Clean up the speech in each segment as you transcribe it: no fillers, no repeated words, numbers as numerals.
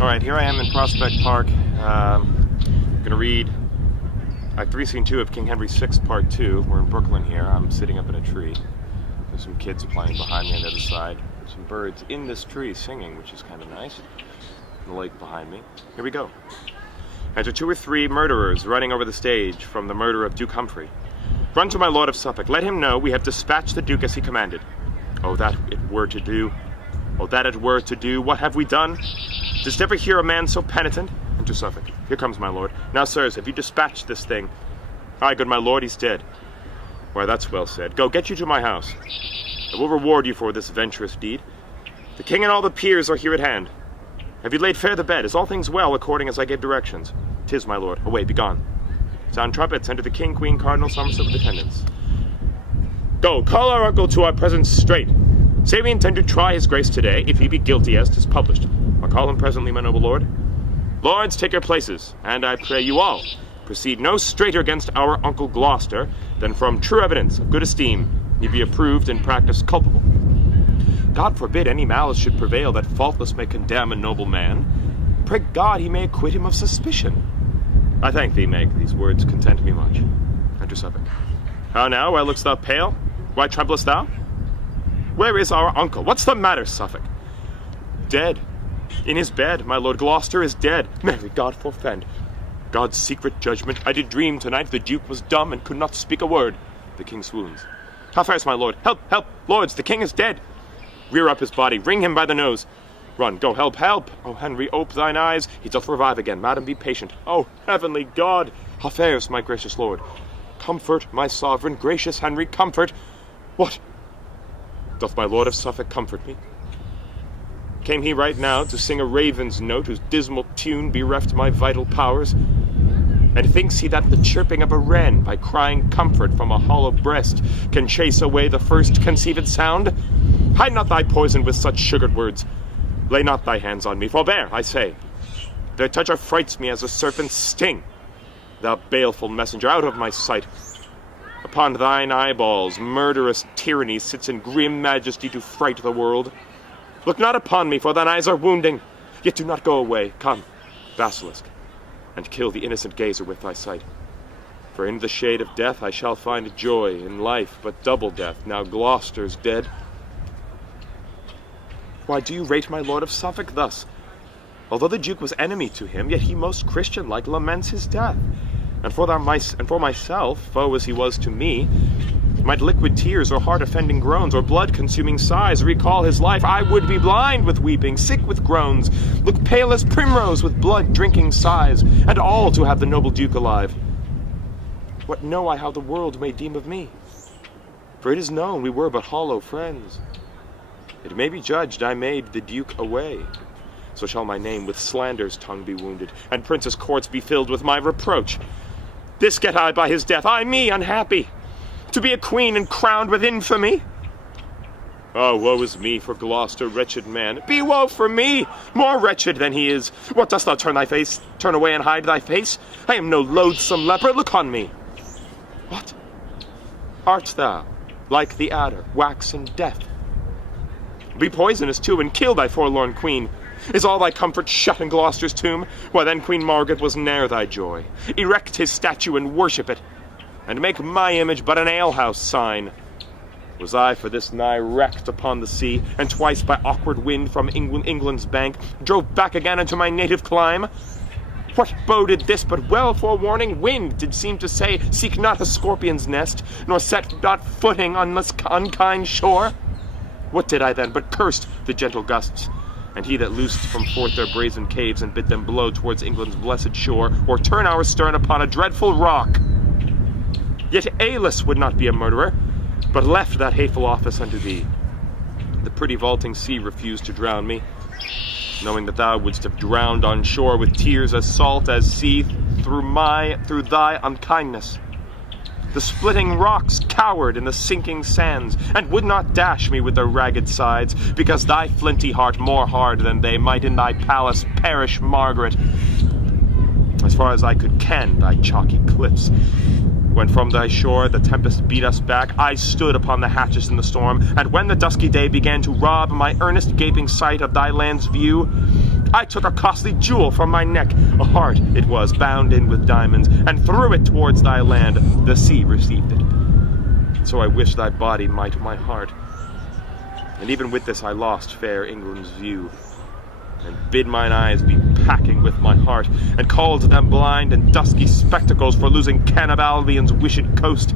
Alright, here I am in Prospect Park. I'm going to read Act 3, Scene 2 of King Henry VI, Part 2. We're in Brooklyn here. I'm sitting up in a tree. There's some kids playing behind me on the other side. There's some birds in this tree singing, which is kind of nice. The lake behind me. Here we go. Enter 2 or 3 murderers running over the stage from the murder of Duke Humphrey. Run to my Lord of Suffolk. Let him know we have dispatched the Duke as he commanded. Oh, that it were to do. Oh, that it were to do. What have we done? Didst ever hear a man so penitent? Enter Suffolk. Here comes my lord. Now, sirs, have you dispatched this thing? Aye, good my lord, he's dead. Why, that's well said. Go, get you to my house. I will reward you for this venturous deed. The king and all the peers are here at hand. Have you laid fair the bed? Is all things well, according as I gave directions? 'Tis, my lord. Away, begone. Sound trumpets, enter the king, queen, cardinal, Somerset with attendants. Go, call our uncle to our presence straight. Say we intend to try his grace today, if he be guilty as 'tis published. I'll call him presently, my noble lord. Lords, take your places, and I pray you all, proceed no straighter against our uncle Gloucester, than from true evidence of good esteem he be approved and practised culpable. God forbid any malice should prevail that faultless may condemn a noble man. Pray God he may acquit him of suspicion. I thank thee, Meg, these words content me much. Enter Suffolk. How now, why look'st thou pale? Why tremblest thou? Where is our uncle? What's the matter, Suffolk? Dead. In his bed, my Lord Gloucester is dead. Mary, God forfend. God's secret judgment. I did dream tonight the Duke was dumb and could not speak a word. The king swoons. How fares, my lord? Help, help! Lords, the king is dead! Rear up his body, wring him by the nose. Run, go, help, help! O Henry, ope thine eyes. He doth revive again. Madam, be patient. O heavenly God! How fares, my gracious lord? Comfort, my sovereign, gracious Henry, comfort! What? Doth my Lord of Suffolk comfort me? Came he right now to sing a raven's note whose dismal tune bereft my vital powers? And thinks he that the chirping of a wren, by crying comfort from a hollow breast, can chase away the first conceived sound? Hide not thy poison with such sugared words. Lay not thy hands on me. Forbear, I say. Their touch affrights me as a serpent's sting. Thou baleful messenger, out of my sight. Upon thine eyeballs, murderous tyranny sits in grim majesty to fright the world. Look not upon me, for thine eyes are wounding. Yet do not go away. Come, basilisk, and kill the innocent gazer with thy sight. For in the shade of death I shall find joy in life, but double death, now Gloucester's dead. Why do you rate my Lord of Suffolk thus? Although the Duke was enemy to him, yet he most Christian-like laments his death. And for myself, foe as he was to me, might liquid tears or heart-offending groans or blood-consuming sighs recall his life, I would be blind with weeping, sick with groans, look pale as primrose with blood-drinking sighs, and all to have the noble Duke alive. What know I how the world may deem of me? For it is known we were but hollow friends. It may be judged I made the Duke away. So shall my name with slander's tongue be wounded, and princes' courts be filled with my reproach. This get I by his death, I me unhappy, to be a queen and crowned with infamy. Oh, woe is me for Gloucester, wretched man. Be woe for me, more wretched than he is. What dost thou turn away and hide thy face? I am no loathsome leper, look on me. What? Art thou, like the adder, waxen death? Be poisonous too, and kill thy forlorn queen. Is all thy comfort shut in Gloucester's tomb? Why then Queen Margaret was ne'er thy joy. Erect his statue and worship it, and make my image but an alehouse sign. Was I for this nigh wrecked upon the sea, and twice by awkward wind from England's bank drove back again into my native clime? What boded this but well forewarning wind did seem to say, seek not a scorpion's nest, nor set not footing on this unkind shore? What did I then but cursed the gentle gusts, and he that loosed from forth their brazen caves and bid them blow towards England's blessed shore, or turn our stern upon a dreadful rock? Yet Aelus would not be a murderer, but left that hateful office unto thee. The pretty vaulting sea refused to drown me, knowing that thou wouldst have drowned on shore with tears as salt as sea through thy unkindness. The splitting rocks cowered in the sinking sands, and would not dash me with their ragged sides, because thy flinty heart, more hard than they, might in thy palace perish, Margaret. As far as I could ken thy chalky cliffs, when from thy shore the tempest beat us back, I stood upon the hatches in the storm, and when the dusky day began to rob my earnest gaping sight of thy land's view, I took a costly jewel from my neck, a heart it was, bound in with diamonds, and threw it towards thy land. The sea received it. So I wish thy body might my heart. And even with this I lost fair England's view, and bid mine eyes be packing with my heart, and called them blind and dusky spectacles for losing Cannibalian's wished coast.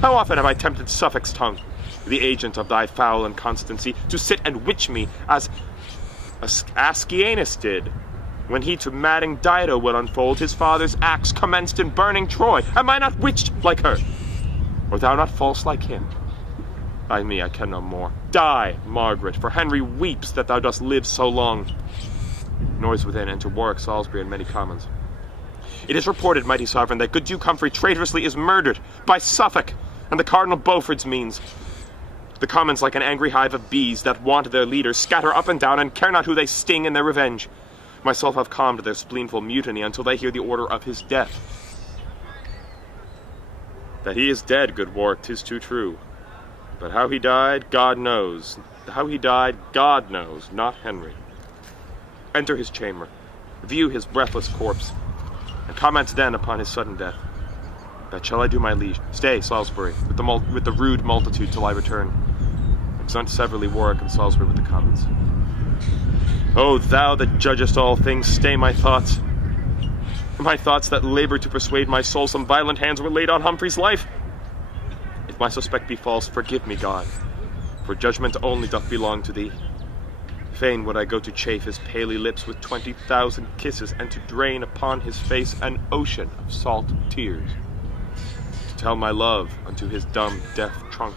How often have I tempted Suffolk's tongue, the agent of thy foul inconstancy, to sit and witch me as Ascanius did, when he to madding Dido would unfold his father's acts commenced in burning Troy. Am I not witched like her? Or thou not false like him? By me I can no more. Die, Margaret, for Henry weeps that thou dost live so long. Noise within, enter Warwick, Salisbury, and many commons. It is reported, mighty sovereign, that good Duke Humphrey traitorously is murdered by Suffolk and the Cardinal Beaufort's means. The commons, like an angry hive of bees that want their leader, scatter up and down and care not who they sting in their revenge. Myself have calmed their spleenful mutiny until they hear the order of his death. That he is dead, good Warwick, 'tis too true. But how he died, God knows. How he died, God knows, not Henry. Enter his chamber, view his breathless corpse, and comment then upon his sudden death. That shall I do, my liege. Stay, Salisbury, with the rude multitude till I return. Exunt severally Warwick and Salisbury with the commons. O thou that judgest all things, stay my thoughts. My thoughts that labor to persuade my soul some violent hands were laid on Humphrey's life. If my suspect be false, forgive me, God, for judgment only doth belong to thee. Fain would I go to chafe his paly lips with 20,000 kisses, and to drain upon his face an ocean of salt tears. To tell my love unto his dumb, deaf trunk,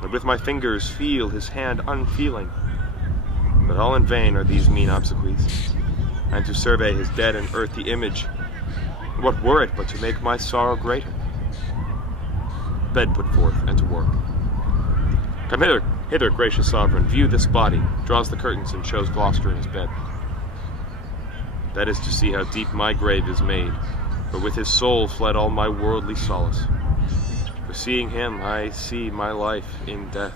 and with my fingers feel his hand unfeeling. But all in vain are these mean obsequies, and to survey his dead and earthy image. What were it but to make my sorrow greater? Bed put forth, and to work. Come hither, gracious sovereign, view this body, draws the curtains and shows Gloucester in his bed. That is to see how deep my grave is made, for with his soul fled all my worldly solace. For seeing him, I see my life in death.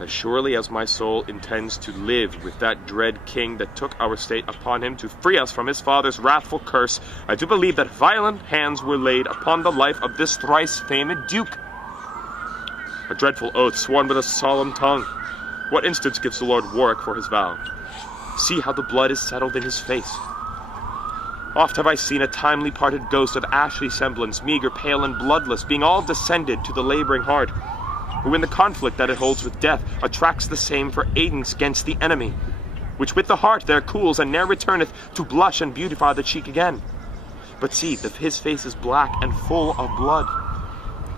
As surely as my soul intends to live with that dread king that took our state upon him to free us from his father's wrathful curse, I do believe that violent hands were laid upon the life of this thrice famed duke. A dreadful oath sworn with a solemn tongue. What instance gives the Lord Warwick for his vow? See how the blood is settled in his face. Oft have I seen a timely parted ghost of ashy semblance, meager, pale, and bloodless, being all descended to the laboring heart, who in the conflict that it holds with death attracts the same for aidance against the enemy, which with the heart there cools and ne'er returneth to blush and beautify the cheek again. But see, his face is black and full of blood,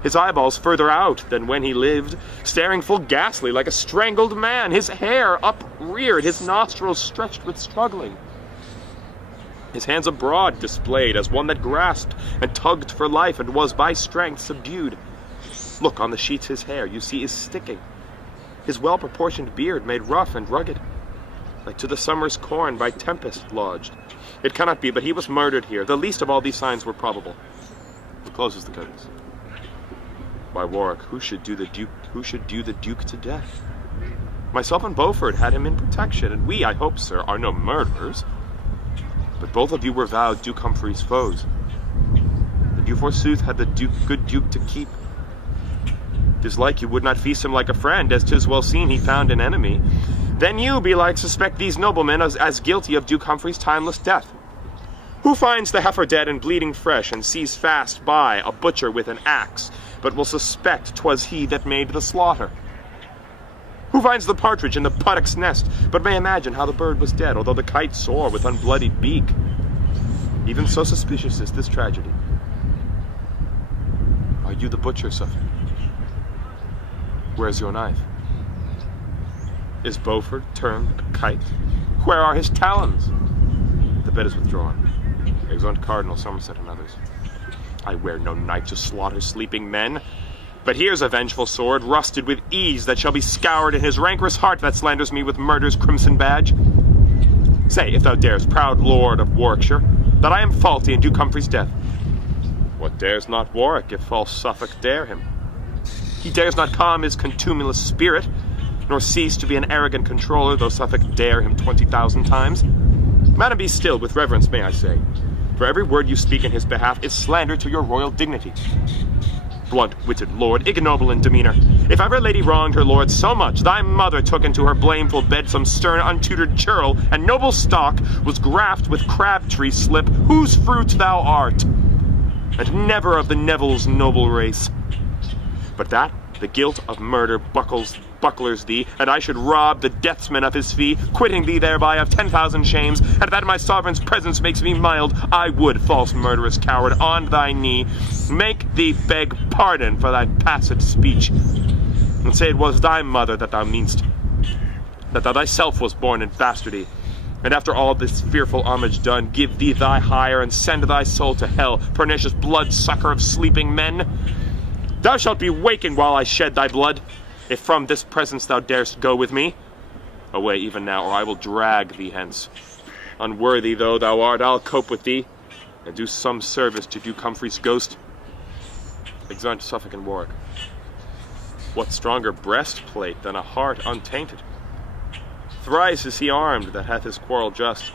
his eyeballs further out than when he lived, staring full ghastly like a strangled man, his hair upreared, his nostrils stretched with struggling, his hands abroad displayed as one that grasped and tugged for life and was by strength subdued. Look on the sheets his hair, you see, is sticking, his well-proportioned beard made rough and rugged, like to the summer's corn by tempest lodged. It cannot be, but he was murdered here. The least of all these signs were probable. He closes the curtains. By Warwick, who should do the Duke to death? Myself and Beaufort had him in protection, and we, I hope, sir, are no murderers. But both of you were vowed Duke Humphrey's foes, and you forsooth had the good Duke to keep. 'Tis like you would not feast him like a friend, as 'tis well seen he found an enemy. Then you, belike, suspect these noblemen as guilty of Duke Humphrey's timeless death. Who finds the heifer dead and bleeding fresh, and sees fast by a butcher with an axe, but will suspect 'twas he that made the slaughter? Who finds the partridge in the puddock's nest, but may imagine how the bird was dead, although the kite soar with unbloodied beak? Even so suspicious is this tragedy. Are you the butcher, Suffolk? Where's your knife? Is Beaufort turned a kite? Where are his talons? The bed is withdrawn. Exeunt Cardinal, Somerset, and others. I wear no knife to slaughter sleeping men, but here's a vengeful sword, rusted with ease, that shall be scoured in his rancorous heart that slanders me with murder's crimson badge. Say, if thou darest, proud lord of Warwickshire, that I am faulty in Duke Humphrey's death. What dares not Warwick, if false Suffolk dare him? He dares not calm his contumelious spirit, nor cease to be an arrogant controller, though Suffolk dare him 20,000 times. Madam, be still, with reverence may I say, for every word you speak in his behalf is slander to your royal dignity. Blunt-witted lord, ignoble in demeanor, if ever lady wronged her lord so much, thy mother took into her blameful bed some stern untutored churl, and noble stock was graft with crab-tree slip, whose fruit thou art, and never of the Neville's noble race. But that the guilt of murder bucklers thee, and I should rob the deathsman of his fee, quitting thee thereby of 10,000 shames, and that my sovereign's presence makes me mild, I would, false murderous coward, on thy knee, make thee beg pardon for thy passed speech, and say it was thy mother that thou mean'st, that thou thyself was born in bastardy, and after all this fearful homage done, give thee thy hire, and send thy soul to hell, pernicious blood-sucker of sleeping men. Thou shalt be wakened while I shed thy blood, if from this presence thou darest go with me. Away even now, or I will drag thee hence. Unworthy though thou art, I'll cope with thee, and do some service to Duke Humphrey's ghost. Exeunt Suffolk and Warwick. What stronger breastplate than a heart untainted? Thrice is he armed that hath his quarrel just,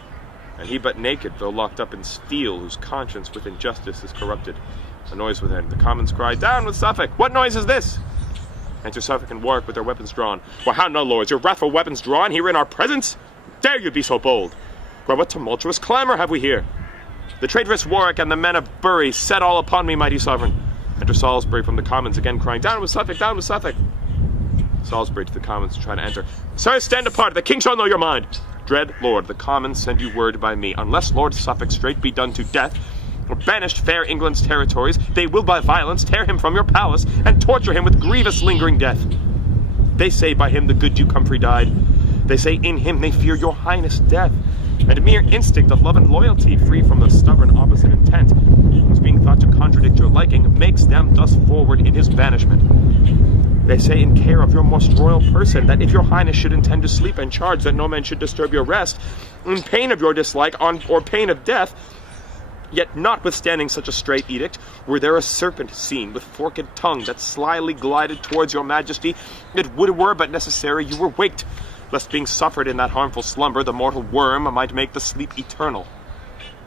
and he but naked, though locked up in steel, whose conscience with injustice is corrupted. A noise within. The commons cry, "Down with Suffolk! What noise is this?" Enter Suffolk and Warwick with their weapons drawn. "Why, how now, lords, your wrathful weapons drawn here in our presence? Dare you be so bold? Why, what tumultuous clamour have we here? The traitorous Warwick and the men of Bury set all upon me, mighty sovereign." Enter Salisbury from the commons, again crying, "Down with Suffolk! Down with Suffolk!" Salisbury to the commons, trying to enter. "Sirs, stand apart! The king shall know your mind! Dread lord, the commons send you word by me. Unless Lord Suffolk straight be done to death, or banished fair England's territories, they will by violence tear him from your palace, and torture him with grievous lingering death. They say by him the good Duke Humphrey died. They say in him they fear your highness' death, and mere instinct of love and loyalty, free from the stubborn opposite intent, as being thought to contradict your liking, makes them thus forward in his banishment. They say in care of your most royal person, that if your highness should intend to sleep and charge that no man should disturb your rest, in pain of your dislike or pain of death, yet notwithstanding such a strait edict, were there a serpent seen with forked tongue that slyly glided towards your majesty, it were but necessary you were waked, lest being suffered in that harmful slumber, the mortal worm might make the sleep eternal.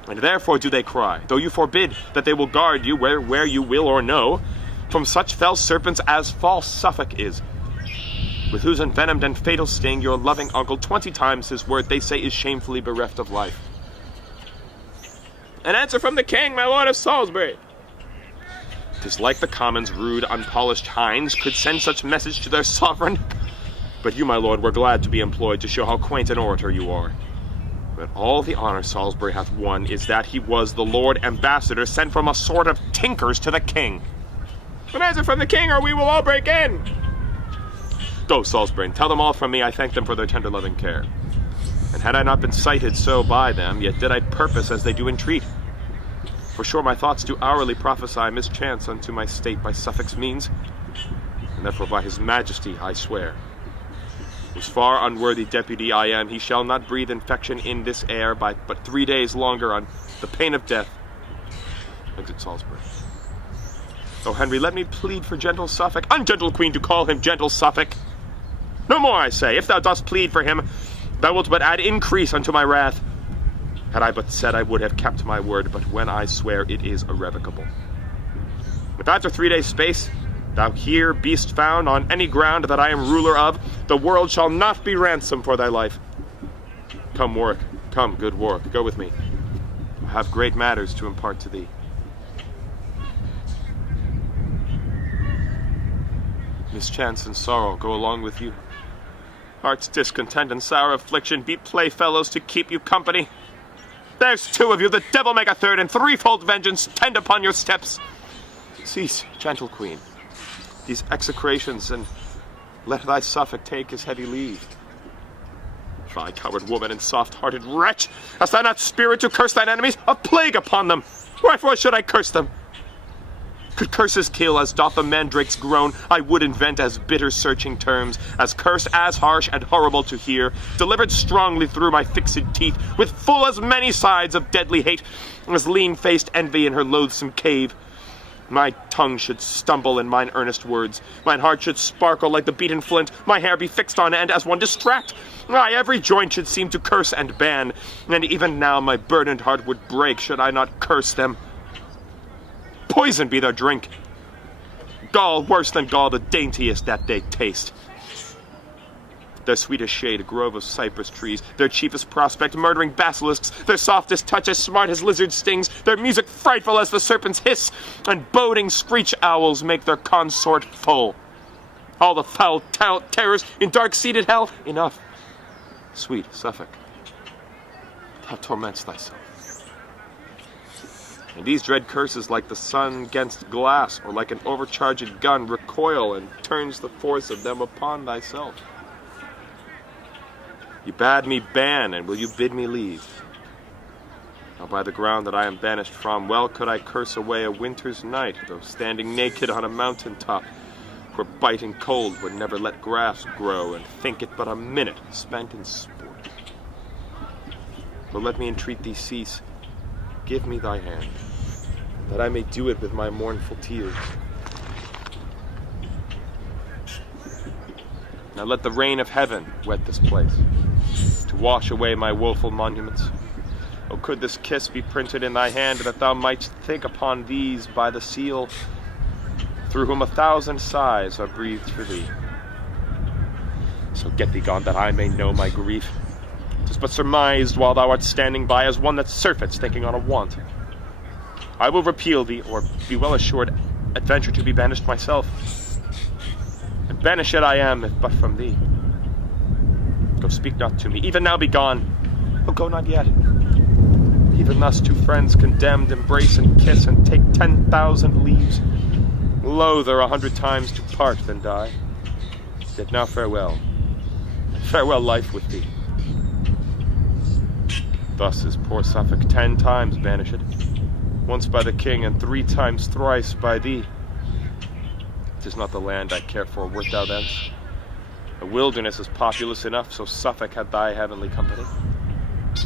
And therefore do they cry, though you forbid that they will guard you where you will or no, from such fell serpents as false Suffolk is, with whose envenomed and fatal sting your loving uncle 20 times his word they say is shamefully bereft of life. An answer from the king, my lord of Salisbury." 'Tis like the commons' rude, unpolished hinds could send such message to their sovereign. But you, my lord, were glad to be employed to show how quaint an orator you are. But all the honour Salisbury hath won is that he was the Lord Ambassador sent from a sort of tinkers to the king. An answer from the king, or we will all break in. Go, Salisbury, and tell them all from me I thank them for their tender loving care. And had I not been cited so by them, yet did I purpose as they do entreat. For sure my thoughts do hourly prophesy mischance unto my state by Suffolk's means, and therefore by his majesty I swear, whose far unworthy deputy I am, he shall not breathe infection in this air by but 3 days longer on the pain of death. Exit Salisbury. O Henry, let me plead for gentle Suffolk. Ungentle queen, to call him gentle Suffolk. No more, I say, if thou dost plead for him, thou wilt but add increase unto my wrath. Had I but said, I would have kept my word, but when I swear, it is irrevocable. If after 3 days' space thou here beest found on any ground that I am ruler of, the world shall not be ransom for thy life. Come, Warwick, come, good Warwick, go with me. I have great matters to impart to thee. Mischance and sorrow go along with you. Heart's discontent and sour affliction be playfellows to keep you company. There's 2 of you, the devil make a 3rd, and threefold vengeance tend upon your steps. Cease, gentle queen, these execrations, and let thy Suffolk take his heavy leave. Fie, coward woman and soft-hearted wretch, hast thou not spirit to curse thine enemies? A plague upon them! Wherefore should I curse them? Could curses kill as doth the mandrake's groan, I would invent as bitter searching terms, as curse as harsh and horrible to hear, delivered strongly through my fixed teeth, with full as many sides of deadly hate, as lean-faced envy in her loathsome cave. My tongue should stumble in mine earnest words, mine heart should sparkle like the beaten flint, my hair be fixed on end as one distract. Aye, every joint should seem to curse and ban, and even now my burdened heart would break should I not curse them. Poison be their drink, gall worse than gall, the daintiest that they taste. Their sweetest shade, a grove of cypress trees, their chiefest prospect, murdering basilisks, their softest touch as smart as lizard stings, their music frightful as the serpent's hiss, and boding screech owls make their consort full. All the foul terrors in dark-seated hell, enough. Sweet Suffolk, thou torments thyself. And these dread curses, like the sun against glass, or like an overcharged gun, recoil and turns the force of them upon thyself. You bade me ban, and will you bid me leave? Now by the ground that I am banished from, well could I curse away a winter's night, though standing naked on a mountain top, where biting cold would never let grass grow, and think it but a minute spent in sport. But let me entreat thee cease, give me thy hand, that I may do it with my mournful tears. Now let the rain of heaven wet this place, to wash away my woeful monuments. Oh, could this kiss be printed in thy hand, that thou mightst think upon these by the seal, through whom 1,000 sighs are breathed for thee. So get thee gone, that I may know my grief. 'Tis but surmised while thou art standing by, as one that surfeits thinking on a want. I will repeal thee, or be well assured, adventure to be banished myself. And banished I am, if but from thee. Go, speak not to me, even now be gone. Oh, go not yet. Even thus 2 friends condemned embrace and kiss, and take 10,000 leaves. Loather 100 times to part than die. Yet now farewell. Farewell life with thee. Thus is poor Suffolk 10 times banished, once by the king, and 3 times thrice by thee. 'Tis not the land I care for, wert thou thence. A wilderness is populous enough, so Suffolk had thy heavenly company.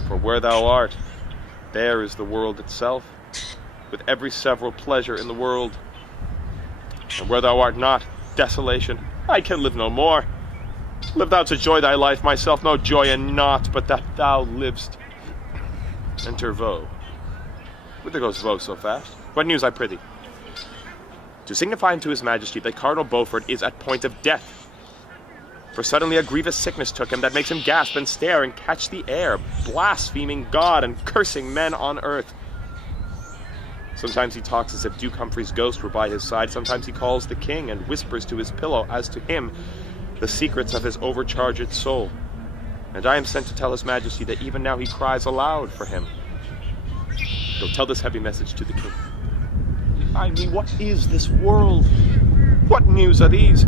For where thou art, there is the world itself, with every several pleasure in the world. And where thou art not, desolation. I can live no more. Live thou to joy thy life, myself no joy in naught, but that thou livest. Enter Vaux. Whither goes Vaux so fast? What news, I prithee? To signify unto his majesty that Cardinal Beaufort is at point of death. For suddenly a grievous sickness took him, that makes him gasp and stare and catch the air, blaspheming God and cursing men on earth. Sometimes he talks as if Duke Humphrey's ghost were by his side. Sometimes he calls the king and whispers to his pillow, as to him, the secrets of his overcharged soul. And I am sent to tell his majesty that even now he cries aloud for him. Go tell this heavy message to the king. I mean, what is this world? What news are these?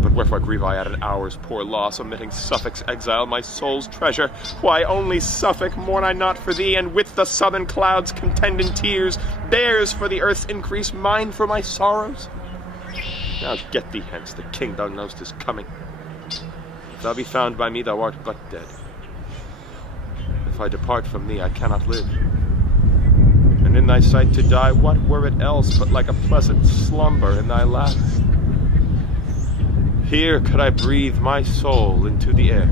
But wherefore grieve I at an hour's poor loss, omitting Suffolk's exile, my soul's treasure? Why, only Suffolk mourn I not for thee, and with the southern clouds contend in tears, theirs for the earth's increase, mine for my sorrows? Now get thee hence, the king thou know'st is coming. If thou be found by me, thou art but dead. If I depart from thee, I cannot live. And in thy sight to die, what were it else but like a pleasant slumber in thy lap? Here could I breathe my soul into the air,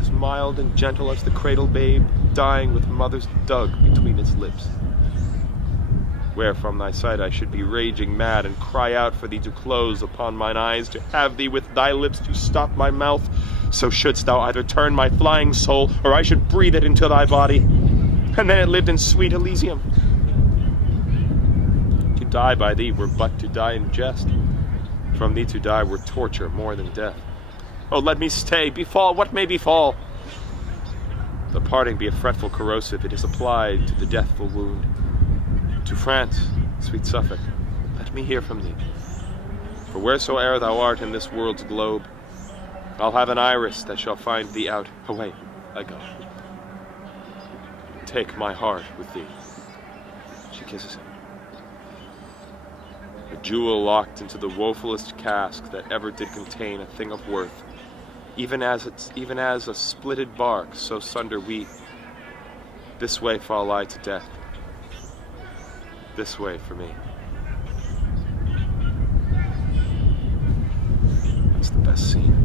as mild and gentle as the cradle babe, dying with mother's dug between its lips. Where from thy sight I should be raging mad, and cry out for thee to close upon mine eyes, to have thee with thy lips to stop my mouth, so shouldst thou either turn my flying soul, or I should breathe it into thy body, and then it lived in sweet Elysium. To die by thee were but to die in jest. From thee to die were torture more than death. Oh, let me stay, befall what may befall. The parting be a fretful corrosive, it is applied to the deathful wound. To France, sweet Suffolk, let me hear from thee. For wheresoe'er thou art in this world's globe, I'll have an iris that shall find thee out. Away, I go. Take my heart with thee. She kisses him. A jewel locked into the woefulest cask that ever did contain a thing of worth. Even as a splitted bark, so sunder we. This way fall I to death. this way for me. That's the best scene.